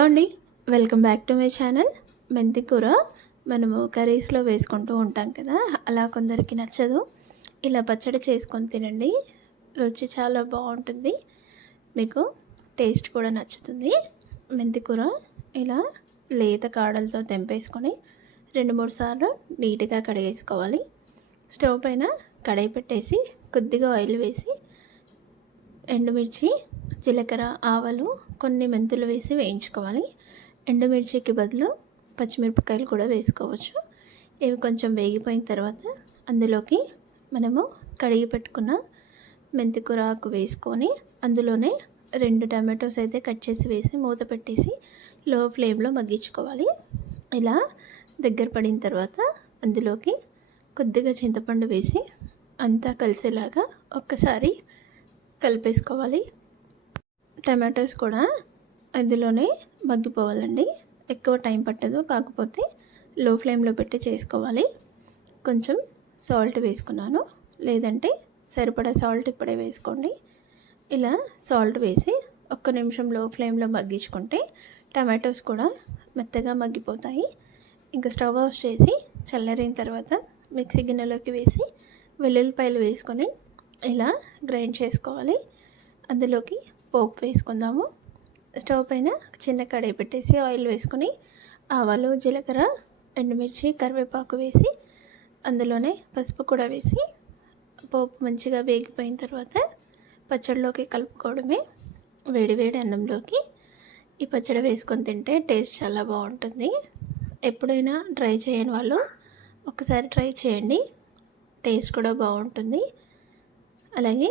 Hello అండి welcome back to my channel. మెంతి కూర మనము కర్రీస్లో వేసుకుంటూ ఉంటాం కదా అలా కొందరికి నచ్చదు. ఇలా పచ్చడి చేసుకొని తినండి రుచి చాలా బాగుంటుంది మీకు టేస్ట్ కూడా నచ్చుతుంది. మెంతి కూర ఇలా లేత కాడలతో తెంపేసుకొని రెండు మూడు సార్లు నీట్గా కడిగేసుకోవాలి. స్టవ్ పైన కడాయి పెట్టేసి కొద్దిగా ఆయిల్ వేసి ఎండుమిర్చి జీలకర్ర ఆవాలు కొన్ని మెంతులు వేసి వేయించుకోవాలి. ఎండుమిర్చికి బదులు పచ్చిమిరపకాయలు కూడా వేసుకోవచ్చు. ఇవి కొంచెం వేగిపోయిన తర్వాత అందులోకి మనము కడిగి పెట్టుకున్న మెంతికూర ఆకు వేసుకొని అందులోనే రెండు టమాటోస్ అయితే కట్ చేసి వేసి మూత పెట్టేసి లో ఫ్లేమ్లో మగ్గించుకోవాలి. ఇలా దగ్గర పడిన తర్వాత అందులోకి కొద్దిగా చింతపండు వేసి అంతా కలిసేలాగా ఒక్కసారి కలిపేసుకోవాలి. టమాటోస్ కూడా అందులోనే మగ్గిపోవాలండి. ఎక్కువ టైం పట్టదు కాకపోతే లో ఫ్లేమ్లో పెట్టి చేసుకోవాలి. కొంచెం సాల్ట్ వేసుకున్నాను. లేదంటే సరిపడా సాల్ట్ ఇప్పుడే వేసుకోండి. ఇలా సాల్ట్ వేసి ఒక్క నిమిషం లో ఫ్లేమ్లో మగ్గించుకుంటే టమాటోస్ కూడా మెత్తగా మగ్గిపోతాయి. ఇంకా స్టవ్ ఆఫ్ చేసి చల్లరిన తర్వాత మిక్సీ గిన్నెలోకి వేసి వెల్లుల్లిపాయలు వేసుకొని ఇలా గ్రైండ్ చేసుకోవాలి. అందులోకి పోపు వేసుకుందాము. స్టవ్ పైన చిన్న కడాయి పెట్టేసి ఆయిల్ వేసుకొని ఆవాలు జీలకర్ర ఎండుమిర్చి కరివేపాకు వేసి అందులోనే పసుపు కూడా వేసి పోపు మంచిగా వేగిపోయిన తర్వాత పచ్చడిలోకి కలుపుకోవడమే. వేడి వేడి అన్నంలోకి ఈ పచ్చడి వేసుకొని తింటే టేస్ట్ చాలా బాగుంటుంది. ఎప్పుడైనా ట్రై చేయని వాళ్ళు ఒకసారి ట్రై చేయండి. టేస్ట్ కూడా బాగుంటుంది. అలాగే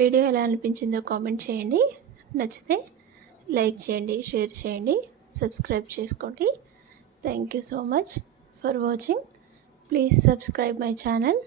వీడియో ఎలా అనిపించిందో కామెంట్ చేయండి. నచ్చితే లైక్ చేయండి షేర్ చేయండి సబ్స్క్రైబ్ చేసుకోండి. Thank you so much for watching please subscribe my channel